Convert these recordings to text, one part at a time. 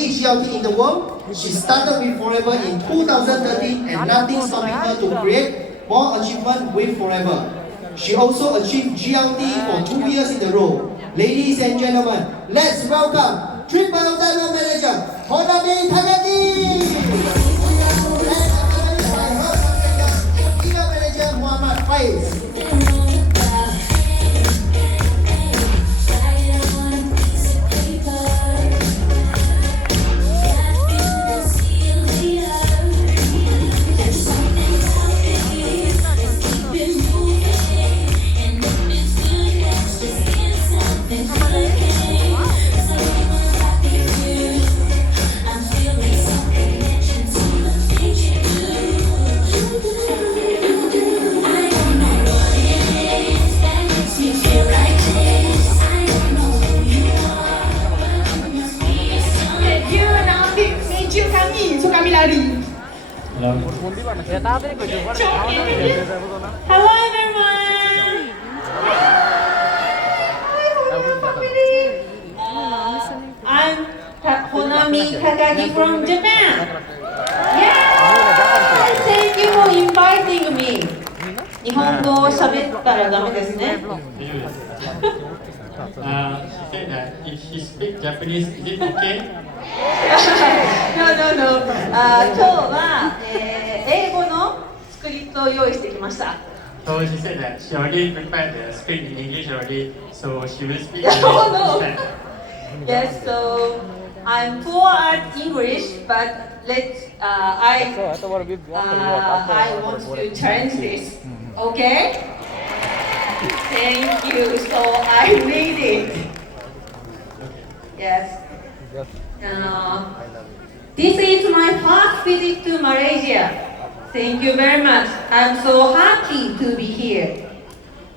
AGLT in the world. She started with Forever in 2013 and nothing stopping her to create more achievement with Forever. She also achieved GLT for 2 years in a row. Ladies and gentlemen, let's welcome Triple Diamond Manager Honami Takagi! Hello everyone! I'm Honami Takagi from Japan. Yeah! Thank you for inviting me. 日本語を喋ったらダメですね。She said that if she speaks Japanese, is it okay? No. 今日は、英語のスクリプトを用意してきました。So she said that she already prepared the script in English already, so she will speak Oh, English no. instead. Yes, so I'm poor at English, but I want to challenge this. Okay? Thank you. So I read it. Yes. This is my first visit to Malaysia. Thank you very much. I'm so happy to be here.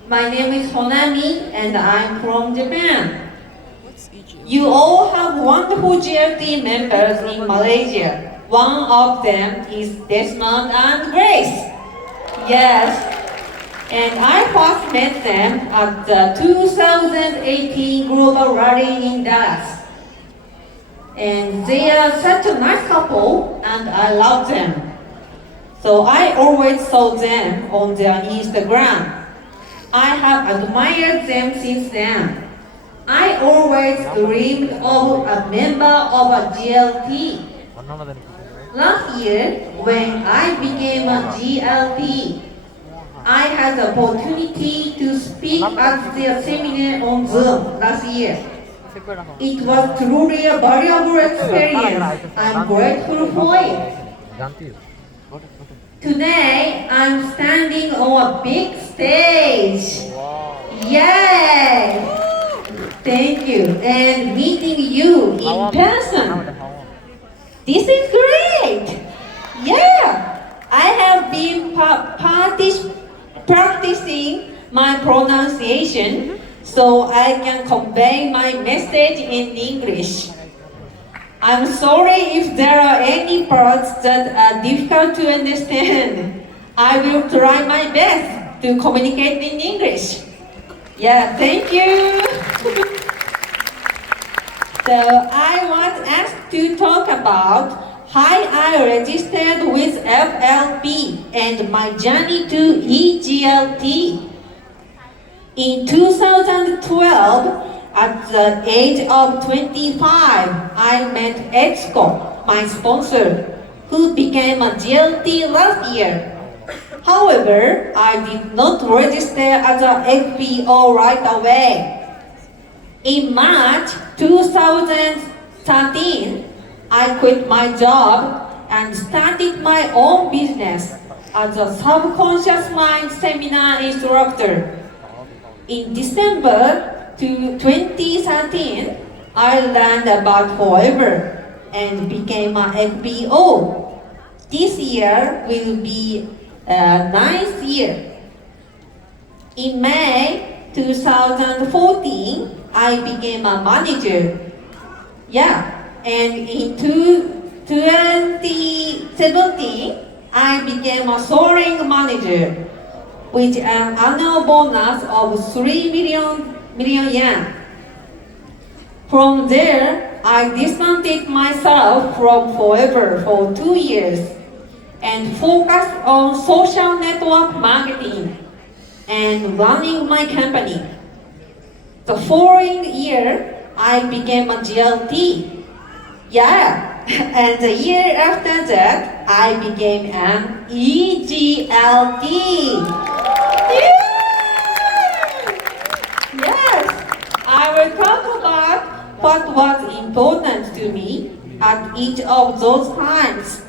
My name is Honami and I'm from Japan. You all have wonderful GLT members in Malaysia. One of them is Desmond and Grace. Yes. And I first met them at the 2018 Global Rally in Dallas. And they are such a nice couple and I love them. So I always saw them on their Instagram. I have admired them since then. I always dreamed of a member of a GLT. Last year, when I became a GLT, I had the opportunity to speak at their seminar on Zoom last year. It was truly a valuable experience. I'm grateful for it. Today, I'm standing on a big stage. Yay! Thank you. And meeting you in person. This is great. Yeah. I have been practicing my pronunciation so I can convey my message in English. I'm sorry if there are any parts that are difficult to understand. I will try my best to communicate in English. Yeah, thank you. So I was asked to talk about how I registered with FLP and my journey to EGLT. In 2012, at the age of 25, I met EXCO, my sponsor, who became a GLT last year. However, I did not register as a FBO right away. In March 2013, I quit my job and started my own business as a subconscious mind seminar instructor. In December 2013, I learned about Forever and became an FBO. This year will be ninth year. In May 2014, I became a manager. Yeah, and in 2017, I became a soaring manager with an annual bonus of 3 million yen. From there, I distanced myself from Forever for 2 years and focused on social network marketing and running my company. The following year, I became a GLT. Yeah, and the year after that, I became an EGLT. Yes, I will talk about what was important to me at each of those times.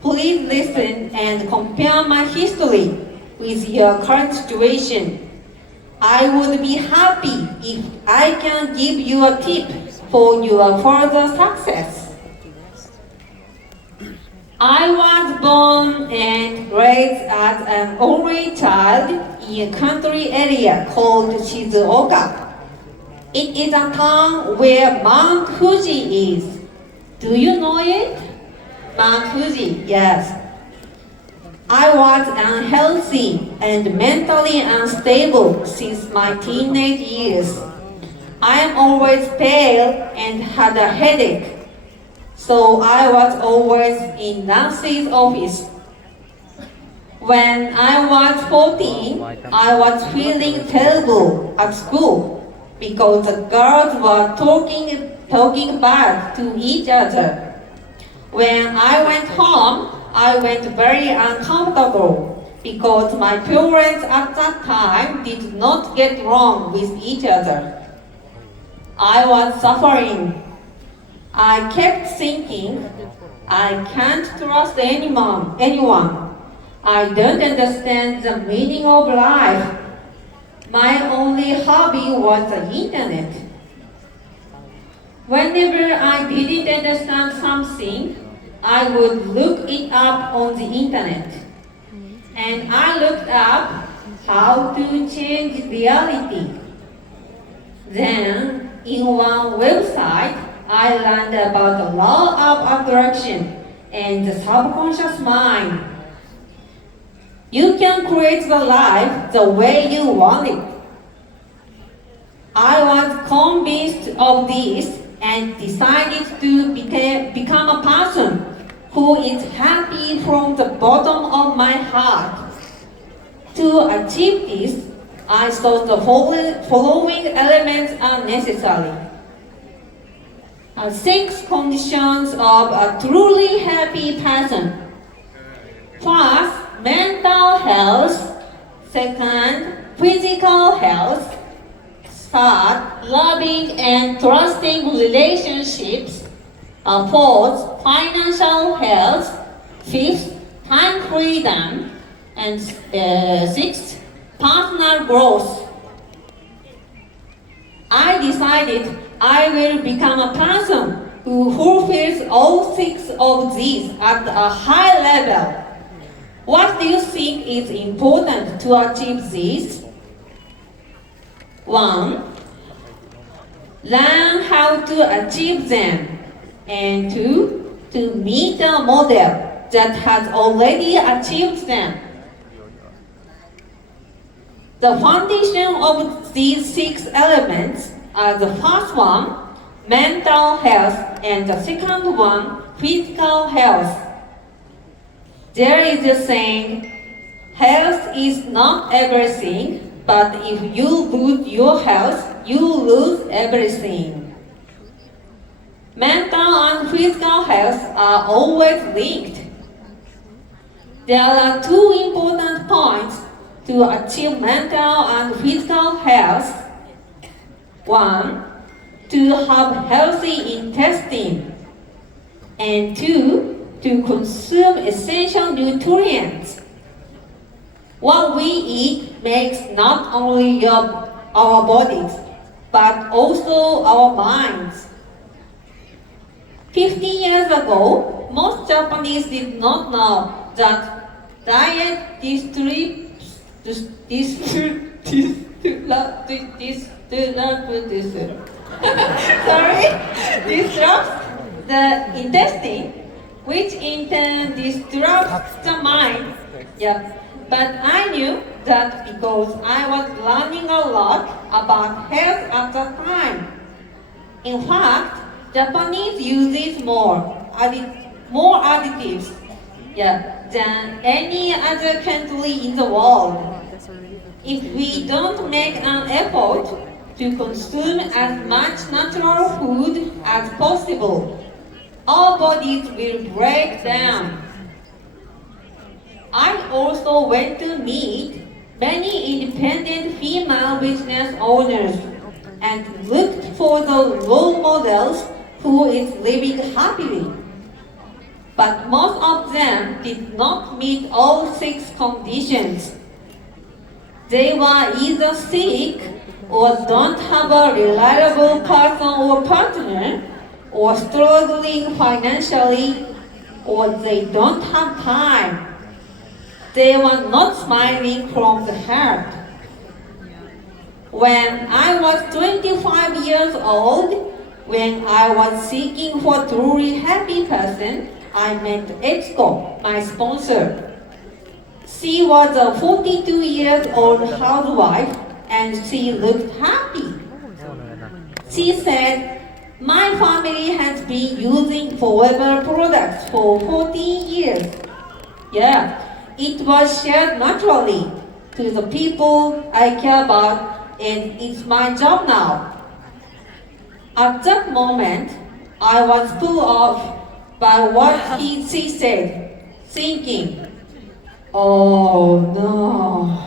Please listen and compare my history with your current situation. I would be happy if I can give you a tip for your further success. I was born and raised as an only child in a country area called Shizuoka. It is a town where Mount Fuji is. Do you know it? Mount Fuji, yes. I was unhealthy and mentally unstable since my teenage years. I am always pale and had a headache, so I was always in Nancy's office. When I was 14, I was feeling terrible at school because the girls were talking bad to each other. When I went home, I went very uncomfortable because my parents at that time did not get along with each other. I was suffering. I kept thinking, I can't trust anyone. I don't understand the meaning of life. My only hobby was the internet. Whenever I didn't understand something, I would look it up on the internet. And I looked up how to change reality. Then, in one website, I learned about the law of attraction and the subconscious mind. You can create the life the way you want it. I was convinced of this and decided to become a person who is happy from the bottom of my heart. To achieve this, I thought the following elements are necessary. 6 conditions of a truly happy person. First, mental health. Second, physical health. Third, loving and trusting relationships. Fourth, financial health. Fifth, time freedom. And sixth, personal growth. I decided I will become a person who fulfills all 6 of these at a high level. What do you think is important to achieve this? 1. Learn how to achieve them. And 2. To meet a model that has already achieved them. The foundation of these 6 elements are the first one, mental health, and the second one, physical health. There is a saying, health is not everything, but if you lose your health, you lose everything. Mental and physical health are always linked. There are 2 important points to achieve mental and physical health. 1. To have healthy intestine. And 2. To consume essential nutrients. What we eat makes not only our bodies, but also our minds. 50 years ago, most Japanese did not know that diet disrupts the intestine, which in turn disrupts the mind. Yeah. But I knew that because I was learning a lot about health at the time. In fact, Japanese uses more additives, yeah, than any other country in the world. If we don't make an effort to consume as much natural food as possible, our bodies will break down. I also went to meet many independent female business owners and looked for the role models who is living happily. But most of them did not meet all six conditions. They were either sick or don't have a reliable person or partner, or struggling financially, or they don't have time. They were not smiling from the heart. When I was 25 years old, when I was seeking for a truly happy person, I met Etsuko, my sponsor. She was a 42-year-old housewife and she looked happy. She said, "My family has been using Forever products for 14 years. Yeah, it was shared naturally to the people I care about, and it's my job now." At that moment, I was pulled off by what she said, thinking, "Oh no,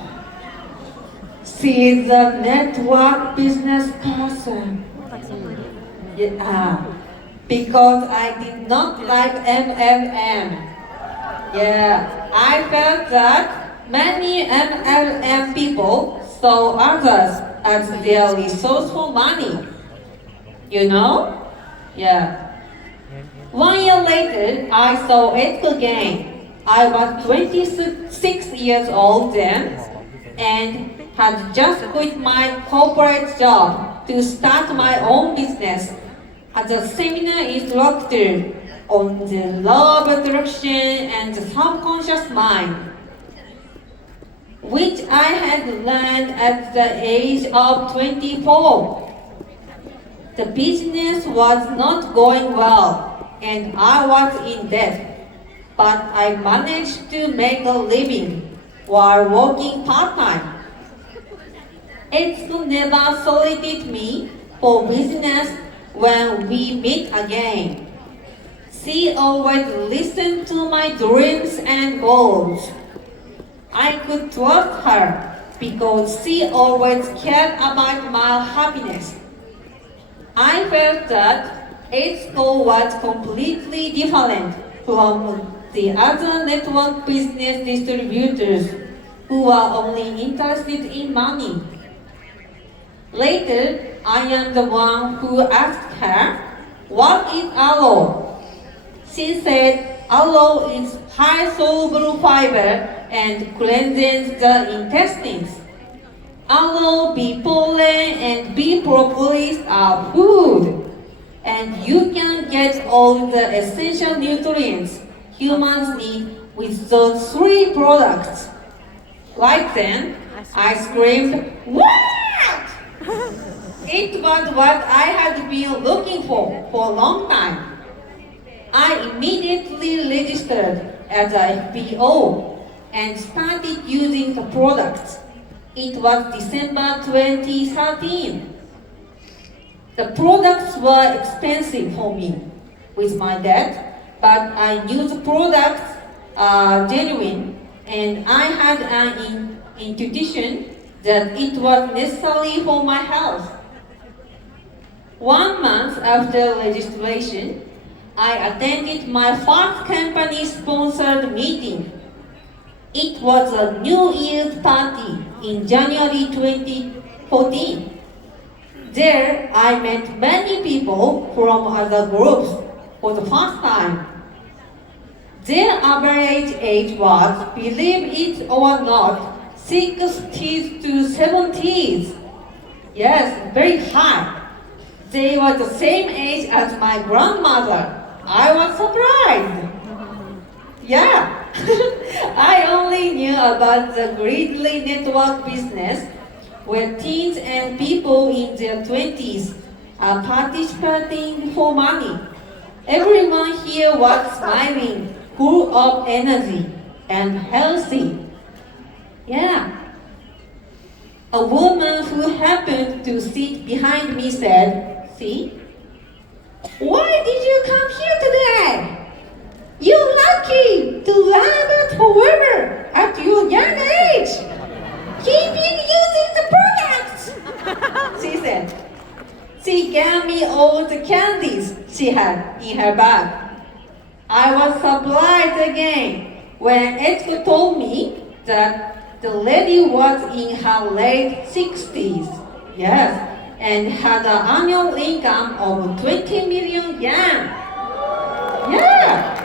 she is a network business person." Yeah, because I did not like MLM. Yeah, I felt that many MLM people saw others as their resource for money. You know? Yeah. 1 year later, I saw it again. I was 26 years old then and had just quit my corporate job to start my own business as a seminar instructor on the law of attraction and the subconscious mind, which I had learned at the age of 24. The business was not going well and I was in debt, but I managed to make a living while working part-time. It never solicited me for business when we meet again. She always listened to my dreams and goals. I could trust her because she always cared about my happiness. I felt that its goal was completely different from the other network business distributors who were only interested in money. Later, I am the one who asked her, "What is aloe?" She said, "Aloe is high soluble fiber and cleanses the intestines. Aloe, bee pollen, and bee propolis are food, and you can get all the essential nutrients humans need with those three products." Right then, I screamed, "What?" It was what I had been looking for a long time. I immediately registered as a FBO and started using the products. It was December 2013. The products were expensive for me with my debt, but I knew the products are genuine and I had an intuition that it was necessary for my health. 1 month after registration, I attended my first company-sponsored meeting. It was a New Year's party in January 2014. There, I met many people from other groups for the first time. Their average age was, believe it or not, 60s to 70s. Yes, very high. They were the same age as my grandmother. I was surprised. Yeah, I only knew about the Gridley network business where teens and people in their 20s are participating for money. Everyone here was smiling, full of energy, and healthy. Yeah. A woman who happened to sit behind me said, "See? Why did you come here today? You're lucky to learn about forever at your young age. Keeping using the products," she said. She gave me all the candies she had in her bag. I was surprised again when Etsuko told me that the lady was in her late 60s, yes, and had an annual income of 20 million yen. Yeah,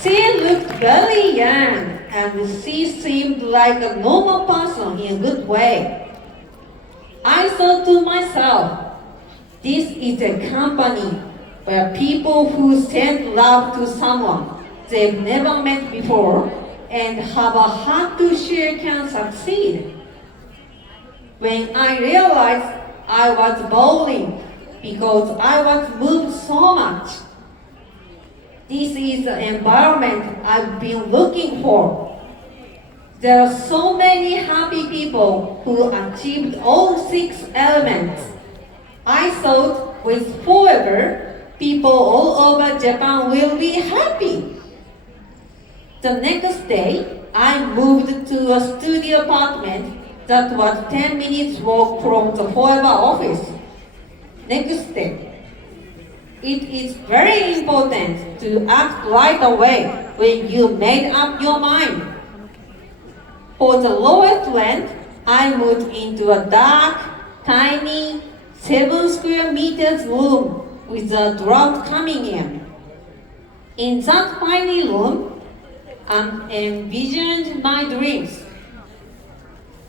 she looked very young and she seemed like a normal person in a good way. I thought to myself, this is a company where people who send love to someone they've never met before and have a heart to share can succeed. When I realized I was bowling because I was moved so much. This is the environment I've been looking for. There are so many happy people who achieved all 6 elements. I thought with Forever, people all over Japan will be happy. The next day, I moved to a studio apartment that was 10 minutes walk from the Forever office. Next step. It is very important to act right away when you made up your mind. For the lowest rent, I moved into a dark, tiny, 7 square meters room with a drought coming in. In that tiny room, I envisioned my dreams.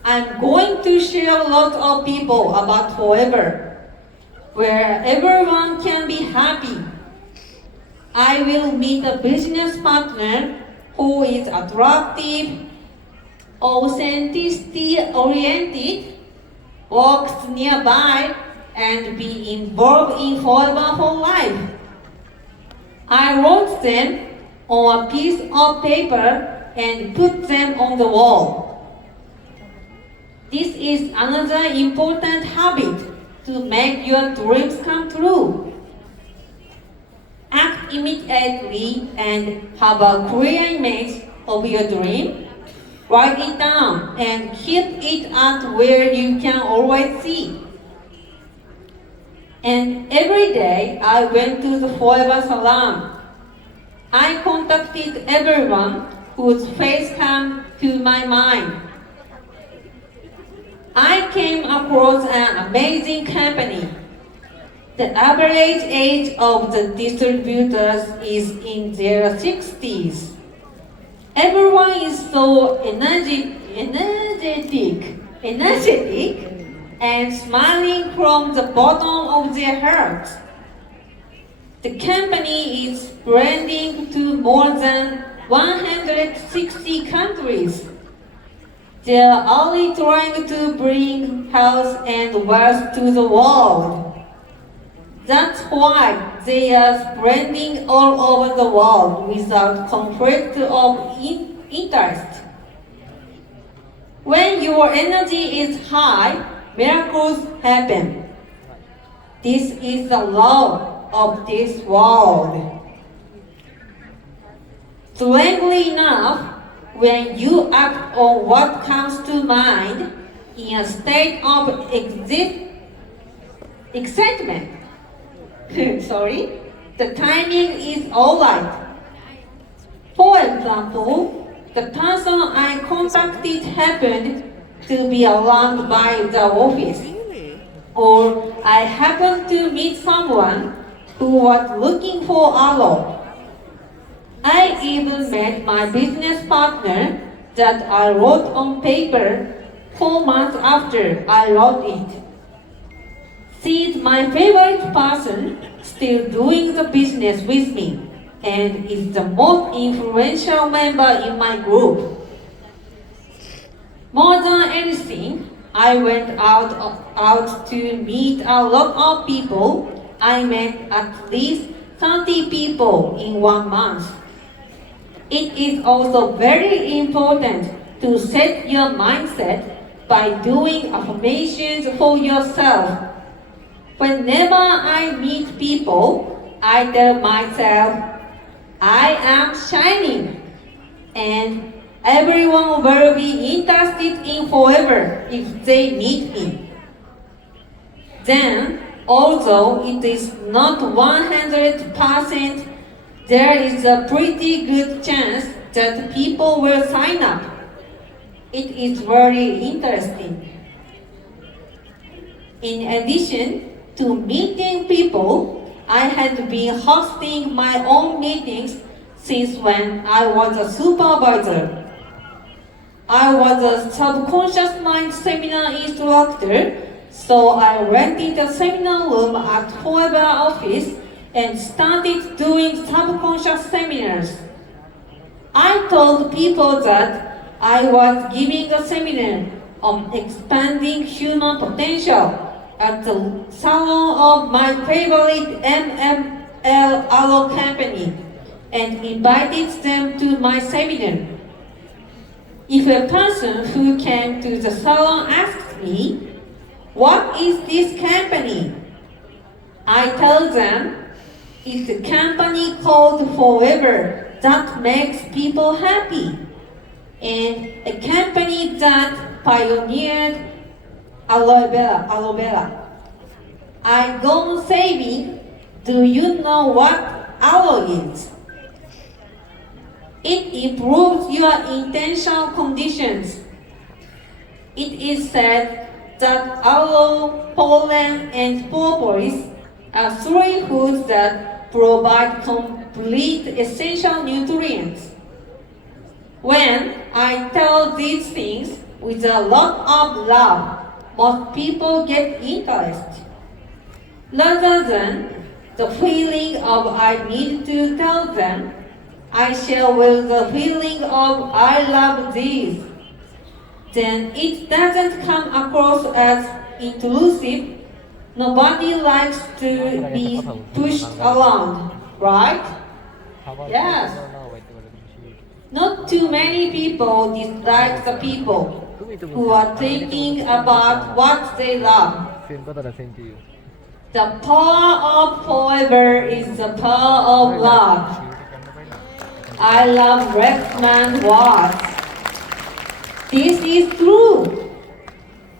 I'm going to share a lot of people about Forever, where everyone can be happy. I will meet a business partner who is attractive, authenticity-oriented, works nearby, and be involved in Forever for life. I wrote them on a piece of paper and put them on the wall. This is another important habit to make your dreams come true. Act immediately and have a clear image of your dream. Write it down and keep it at where you can always see. And every day I went to the Forever Salon. I contacted everyone whose face came to my mind. I came across an amazing company. The average age of the distributors is in their 60s. Everyone is so energetic and smiling from the bottom of their hearts. The company is spreading to more than 160 countries. They are only trying to bring health and wealth to the world. That's why they are spreading all over the world without conflict of interest. When your energy is high, miracles happen. This is the law of this world. Strangely enough, when you act on what comes to mind in a state of excitement, the timing is alright. For example, the person I contacted happened to be around by the office, or I happened to meet someone who was looking for a role. I even met my business partner that I wrote on paper 4 months after I wrote it. She is my favorite person, still doing the business with me, and is the most influential member in my group. More than anything, I went out to meet a lot of people. I met at least 30 people in 1 month. It is also very important to set your mindset by doing affirmations for yourself. Whenever I meet people, I tell myself, I am shining, and everyone will be interested in forever if they meet me. Then, although it is not 100%, there is a pretty good chance that people will sign up. It is very interesting. In addition to meeting people, I had been hosting my own meetings since when I was a supervisor. I was a subconscious mind seminar instructor, so I rented a seminar room at Forever office and started doing subconscious seminars. I told people that I was giving a seminar on expanding human potential at the salon of my favorite MML aloe company and invited them to my seminar. If a person who came to the salon asks me, "What is this company?" I tell them, it's a company called Forever that makes people happy, and a company that pioneered aloe vera. I go on saying, do you know what aloe is? It improves your intentional conditions. It is said that aloe, pollen, and propolis are three foods that provide complete essential nutrients. When I tell these things with a lot of love, most people get interested. Rather than the feeling of I need to tell them, I share with the feeling of I love these. Then it doesn't come across as intrusive. Nobody likes to be pushed around, right? Yes. Not too many people dislike the people who are thinking about what they love. The power of forever is the power of love. I love Redman words. This is true.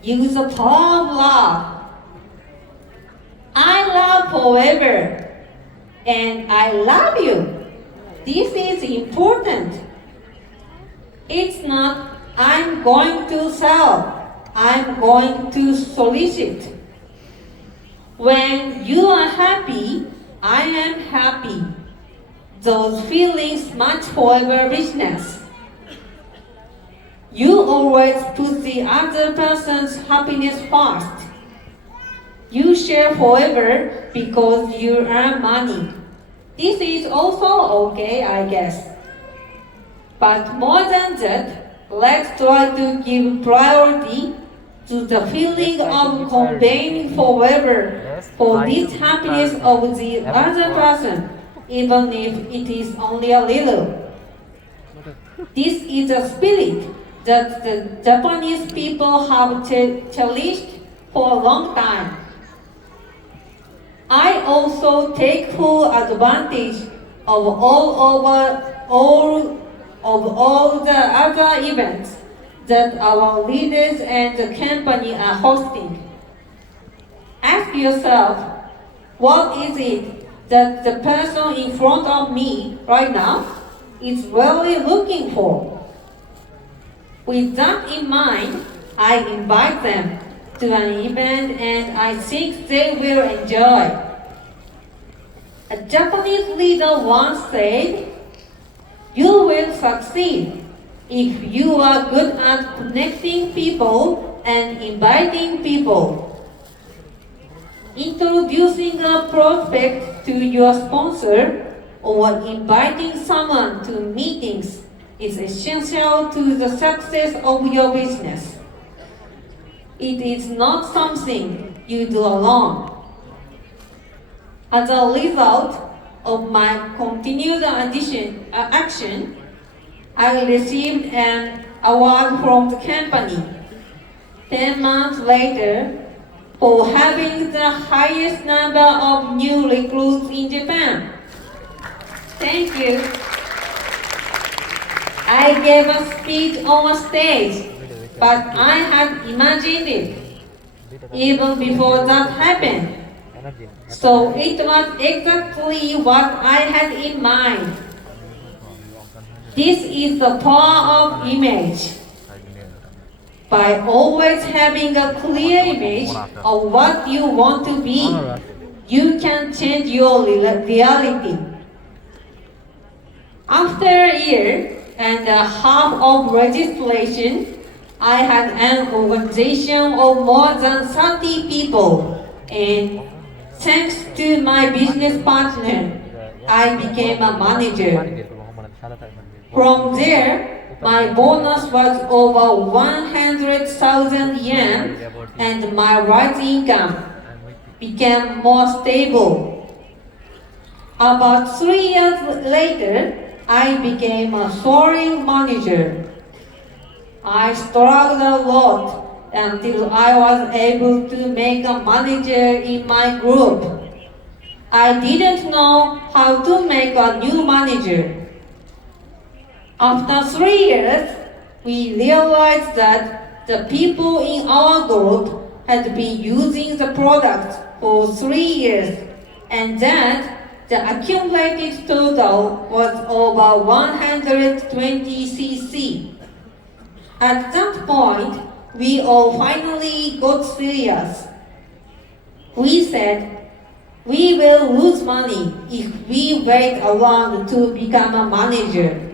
Use the power of love. I love forever, and I love you. This is important. It's not I'm going to sell, I'm going to solicit. When you are happy, I am happy. Those feelings match forever richness. You always put the other person's happiness first. You share forever because you earn money. This is also okay, I guess. But more than that, let's try to give priority to the feeling of conveying forever for this happiness of the other person, even if it is only a little. This is a spirit that the Japanese people have cherished for a long time. I also take full advantage of all the other events that our leaders and the company are hosting. Ask yourself, what is it that the person in front of me right now is really looking for? With that in mind, I invite them to an event and I think they will enjoy. A Japanese leader once said, "You will succeed if you are good at connecting people and inviting people." Introducing a prospect to your sponsor or inviting someone to meetings is essential to the success of your business. It is not something you do alone. As a result of my continued action, I received an award from the company 10 months later for having the highest number of new recruits in Japan. Thank you. I gave a speech on a stage, but I had imagined it even before that happened. So it was exactly what I had in mind. This is the power of image. By always having a clear image of what you want to be, you can change your reality. After a year and a half of registration, I had an organization of more than 30 people, and thanks to my business partner, I became a manager. From there, my bonus was over 100,000 yen, and my right income became more stable. About 3 years later, I became a soaring manager. I struggled a lot until I was able to make a manager in my group. I didn't know how to make a new manager. After 3 years, we realized that the people in our group had been using the product for 3 years, and that the accumulated total was over 120 cc. At that point, we all finally got serious. We said, we will lose money if we wait around to become a manager.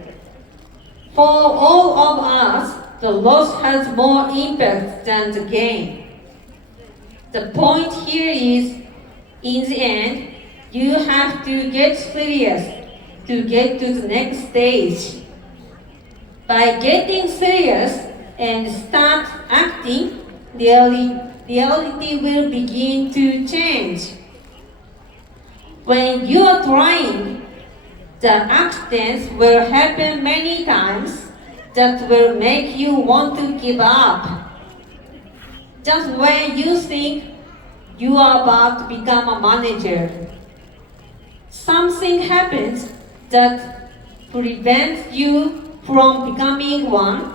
For all of us, the loss has more impact than the gain. The point here is, in the end, you have to get serious to get to the next stage. By getting serious and start acting, reality will begin to change. When you are trying, the accidents will happen many times that will make you want to give up. Just when you think you are about to become a manager, something happens that prevents you from becoming one.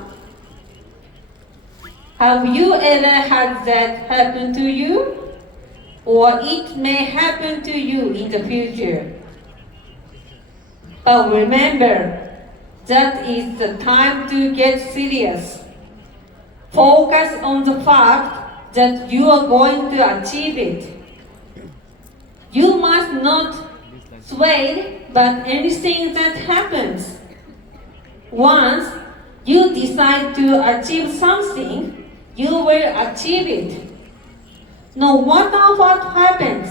Have you ever had that happen to you? Or it may happen to you in the future. But remember, that is the time to get serious. Focus on the fact that you are going to achieve it. You must not sway by anything that happens. Once you decide to achieve something, you will achieve it. No matter what happens.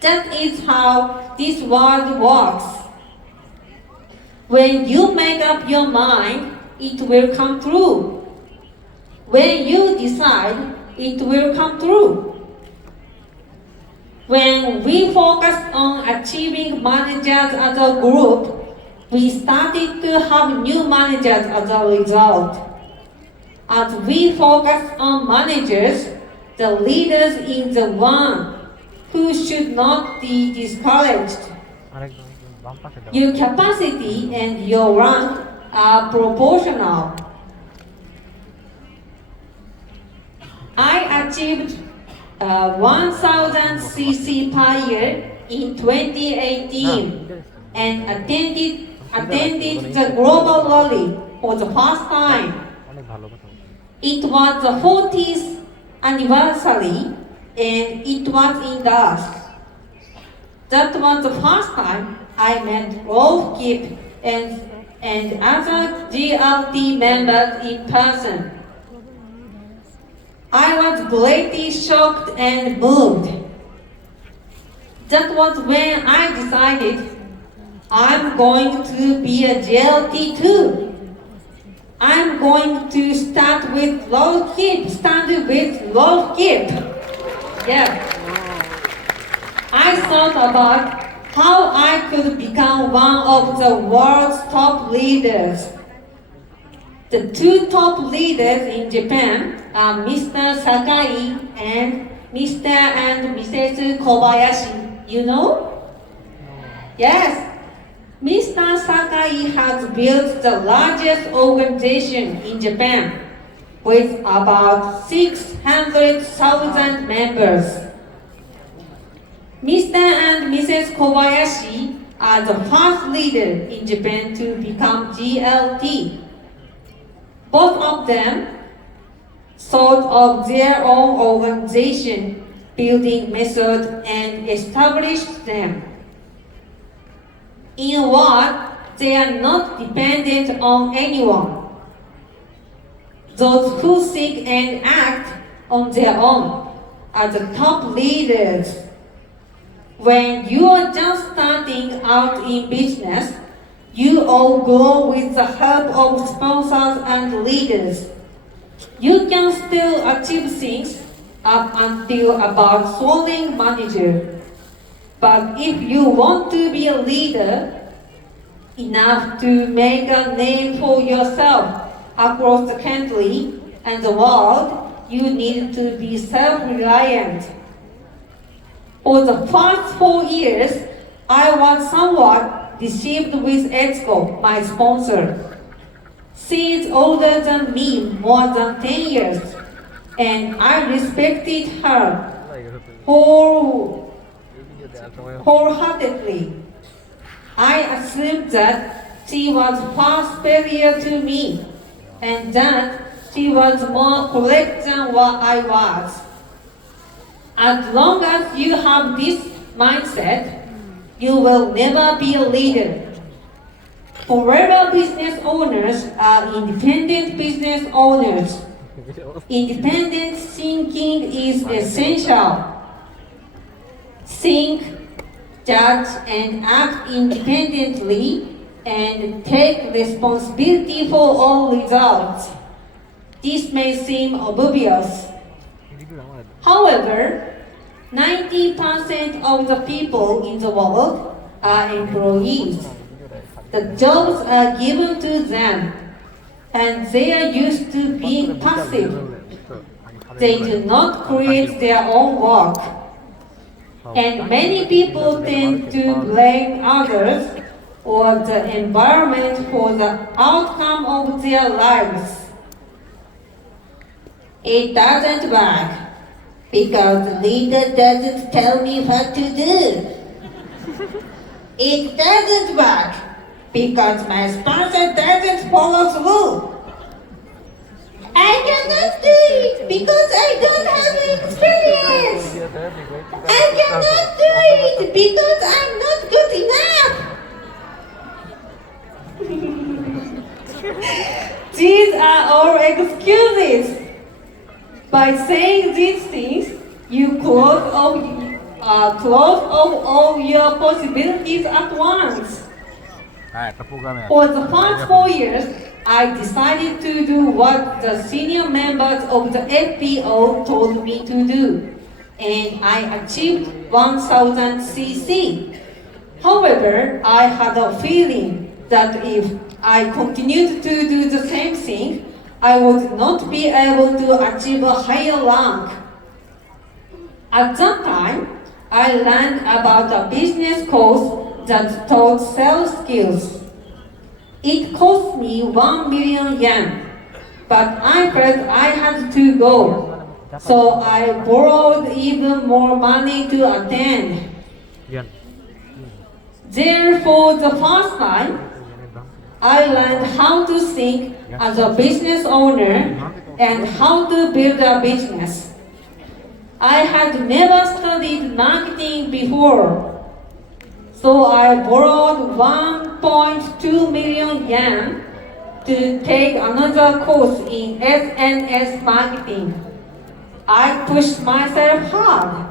That is how this world works. When you make up your mind, it will come true. When you decide, it will come true. When we focused on achieving managers as a group, we started to have new managers as a result. As we focus on managers, the leaders is the one who should not be discouraged. Your capacity and your rank are proportional. I achieved 1000 cc per year in 2018 and attended the global rally for the first time. It was the 40th anniversary and it was in Dallas. That was the first time I met Rolf Kip and other GLT members in person. I was greatly shocked and moved. That was when I decided I'm going to be a GLT too. I'm going to start with low keep. Yeah. I thought about how I could become one of the world's top leaders. The two top leaders in Japan are Mr. Sakai and Mr. and Mrs. Kobayashi. You know? Yes. Mr. Sakai has built the largest organization in Japan with about 600,000 members. Mr. and Mrs. Kobayashi are the first leader in Japan to become GLT. Both of them thought of their own organization building method and established them. In a word, they are not dependent on anyone. Those who think and act on their own are the top leaders. When you are just starting out in business, you all grow with the help of sponsors and leaders. You can still achieve things up until about soaring manager. But if you want to be a leader, enough to make a name for yourself across the country and the world, you need to be self-reliant. For the first 4 years, I was somewhat deceived with Etsuko, my sponsor. She is older than me more than 10 years, and I respected her wholeheartedly. I assumed that she was far superior to me, and that she was more correct than what I was. As long as you have this mindset, you will never be a leader. Forever business owners are independent business owners. Independent thinking is essential. Think, judge, and act independently and take responsibility for all results. This may seem obvious. However, 90% of the people in the world are employees. The jobs are given to them, and they are used to being passive. They do not create their own work. And many people tend to blame others or the environment for the outcome of their lives. It doesn't work because the leader doesn't tell me what to do. It doesn't work because my sponsor doesn't follow through. I cannot do it because I don't have experience. I cannot do it because I'm not good enough. These are all excuses. By saying these things, you close off all your possibilities at once. For the first 4 years, I decided to do what the senior members of the FPO told me to do, and I achieved 1000 cc. However, I had a feeling that if I continued to do the same thing, I would not be able to achieve a higher rank. At that time, I learned about a business course that taught sales skills. It cost me 1 million yen, but I felt I had to go, so I borrowed even more money to attend. There, for the first time, I learned how to think as a business owner and how to build a business. I had never studied marketing before, so I borrowed 1.2 million yen to take another course in SNS marketing. I pushed myself hard.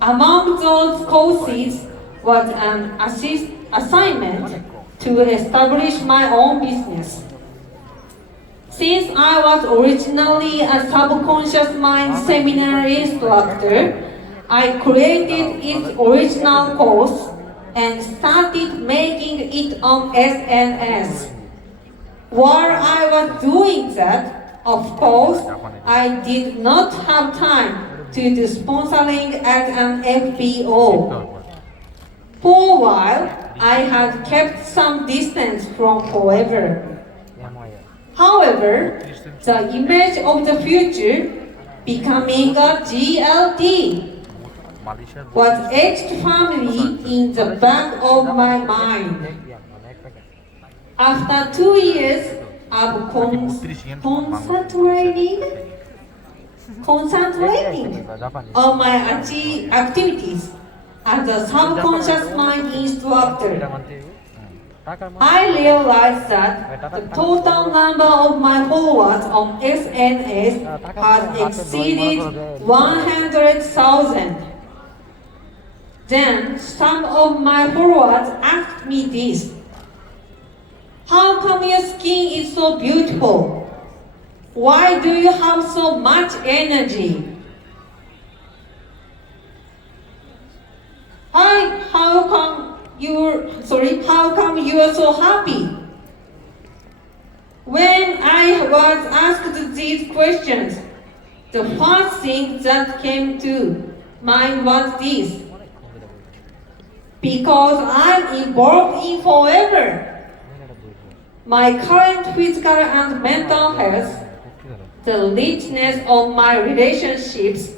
Among those courses was an assignment to establish my own business. Since I was originally a subconscious mind seminar instructor, I created its original course and started making it on SNS. While I was doing that, of course, I did not have time to do sponsoring at an FBO. For a while, I had kept some distance from Forever. However, the image of the future, becoming a GLT, was etched firmly in the back of my mind. After 2 years of concentrating on my activities as a subconscious mind instructor, I realized that the total number of my followers on SNS has exceeded 100,000. Then some of my followers asked me this: how come your skin is so beautiful? Why do you have so much energy? How come you are so happy? When I was asked these questions, the first thing that came to mind was this: because I'm involved in Forever. My current physical and mental health, the richness of my relationships,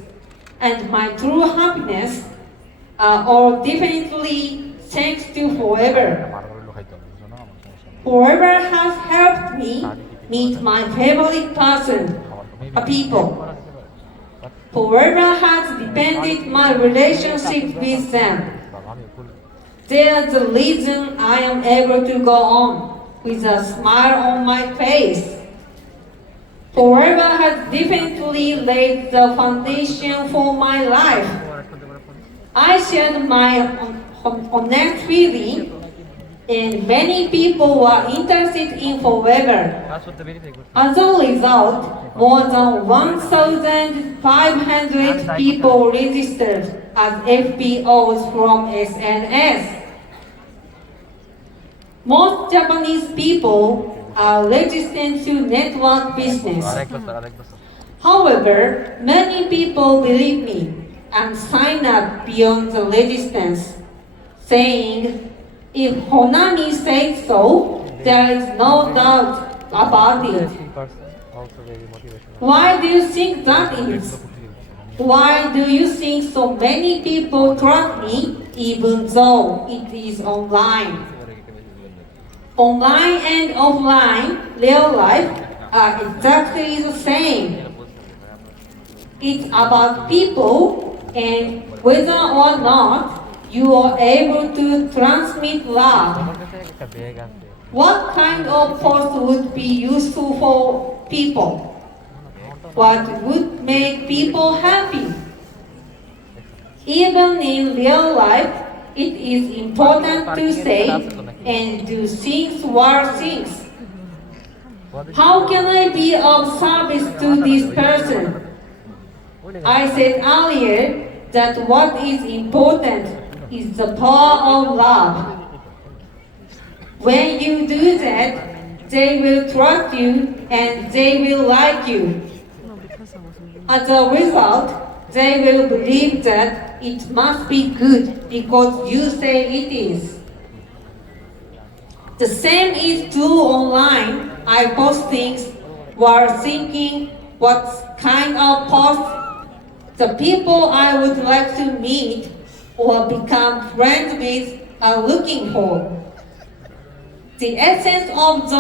and my true happiness are all definitely thanks to Forever. Forever has helped me meet my favorite people. Forever has deepened my relationship with them. They are the reason I am able to go on with a smile on my face. Forever has definitely laid the foundation for my life. I shared my honest feeling, and many people were interested in Forever. As a result, more than 1,500 people registered as FBOs from SNS. Most Japanese people are resistant to network business. However, many people believe me and sign up beyond the resistance, saying, if Honami says so, there is no doubt about it. Why do you think that is? Why do you think so many people trust me even though it is online? Online and offline, real life, are exactly the same. It's about people and whether or not you are able to transmit love. What kind of post would be useful for people? What would make people happy? Even in real life, it is important to say and do things worth things. How can I be of service to this person? I said earlier that what is important is the power of love. When you do that, they will trust you and they will like you. As a result, they will believe that it must be good because you say it is. The same is true online. I post things while thinking what kind of post the people I would like to meet or become friends with are looking for. The essence of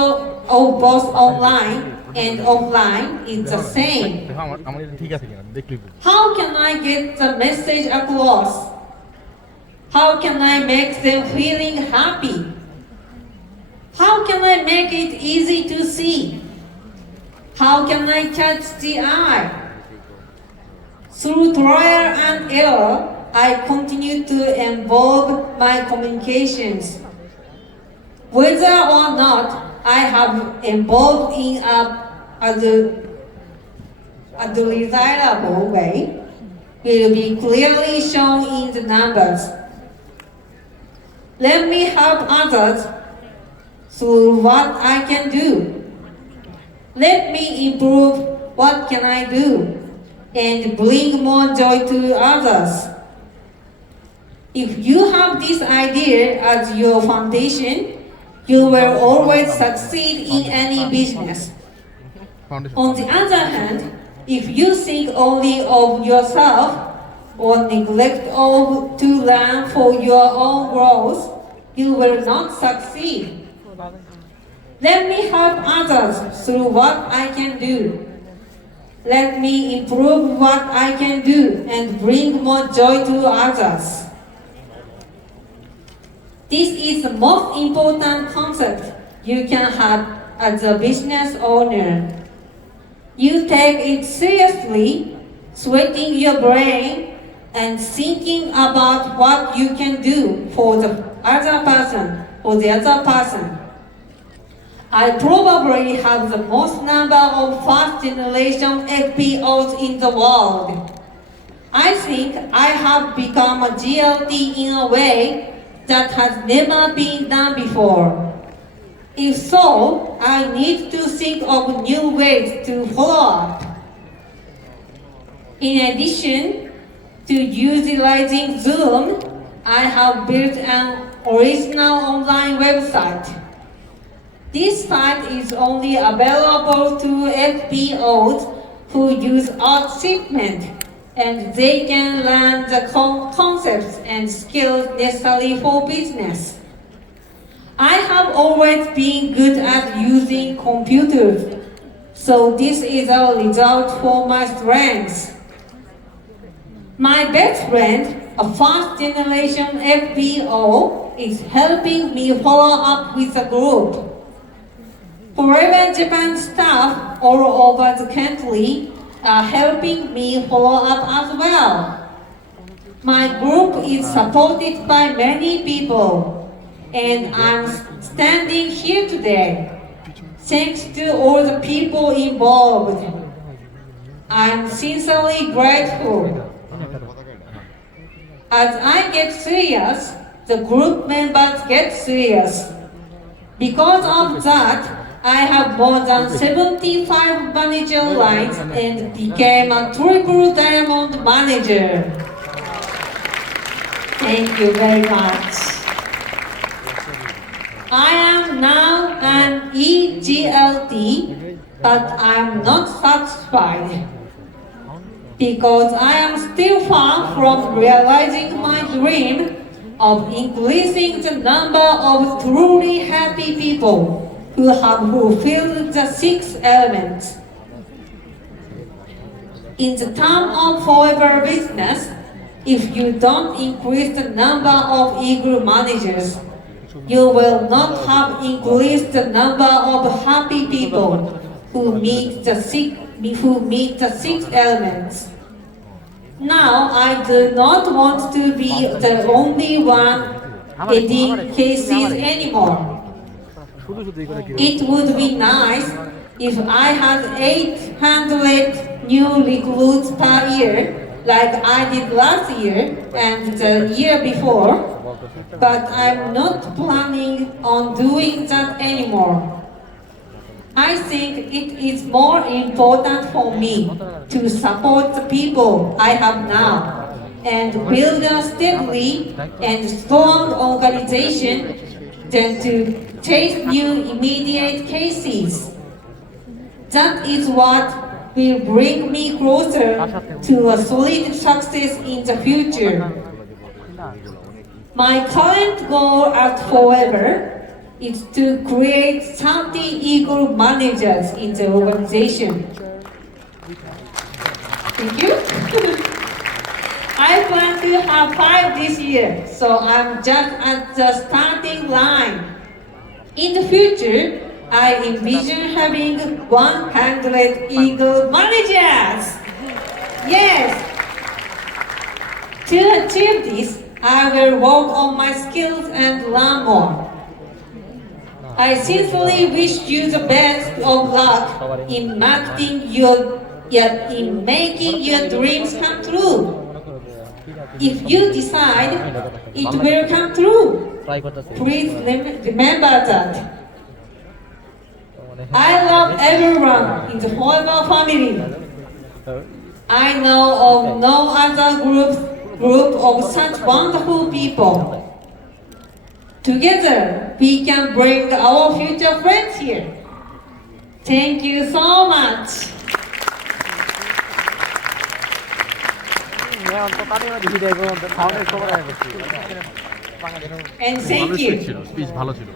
both online and offline is the same. How can I get the message across? How can I make them feeling happy? How can I make it easy to see? How can I catch the eye? Through trial and error, I continue to evolve my communications. Whether or not I have evolved in a as a desirable way will be clearly shown in the numbers. Let me help others through what I can do. Let me improve what can I do and bring more joy to others. If you have this idea as your foundation, you will always succeed in any business. On the other hand, if you think only of yourself or neglect all to learn for your own growth, you will not succeed. Let me help others through what I can do. Let me improve what I can do and bring more joy to others. This is the most important concept you can have as a business owner. You take it seriously, sweating your brain and thinking about what you can do for the other person. I probably have the most number of first generation FPOs in the world. I think I have become a GLT in a way that has never been done before. If so, I need to think of new ways to follow up. In addition to utilizing Zoom, I have built an original online website. This site is only available to FBOs who use art shipment, and they can learn the concepts and skills necessary for business. I have always been good at using computers, so this is a result for my strengths. My best friend, a first generation FBO, is helping me follow up with the group. Forever Japan staff all over the country are helping me follow up as well. My group is supported by many people, and I'm standing here today thanks to all the people involved. I'm sincerely grateful. As I get serious, the group members get serious. Because of that, I have more than 75 manager lines and became a triple diamond manager. Thank you very much. I am now an EGLT, but I am not satisfied because I am still far from realizing my dream of increasing the number of truly happy people who have fulfilled the 6 elements. In the term of forever business, if you don't increase the number of eager managers, you will not have increased the number of happy people who meet the 6 elements. Now, I do not want to be the only one getting cases anymore. It would be nice if I had 800 new recruits per year, like I did last year and the year before, but I'm not planning on doing that anymore. I think it is more important for me to support the people I have now and build a steady and strong organization than to chase new immediate cases. That is what will bring me closer to a solid success in the future. My current goal at Forever is to create 30 eager managers in the organization. Thank you. I plan to have 5 this year, so I'm just at the starting line. In the future, I envision having 100 eager managers. Yes. To achieve this, I will work on my skills and learn more. I sincerely wish you the best of luck in marketing in making your dreams come true. If you decide, it will come true. Please remember that. I love everyone in the Forever family. I know of no other group of such wonderful people. Together, we can bring our future friends here. Thank you so much. And thank you. Speech ভালো ছিল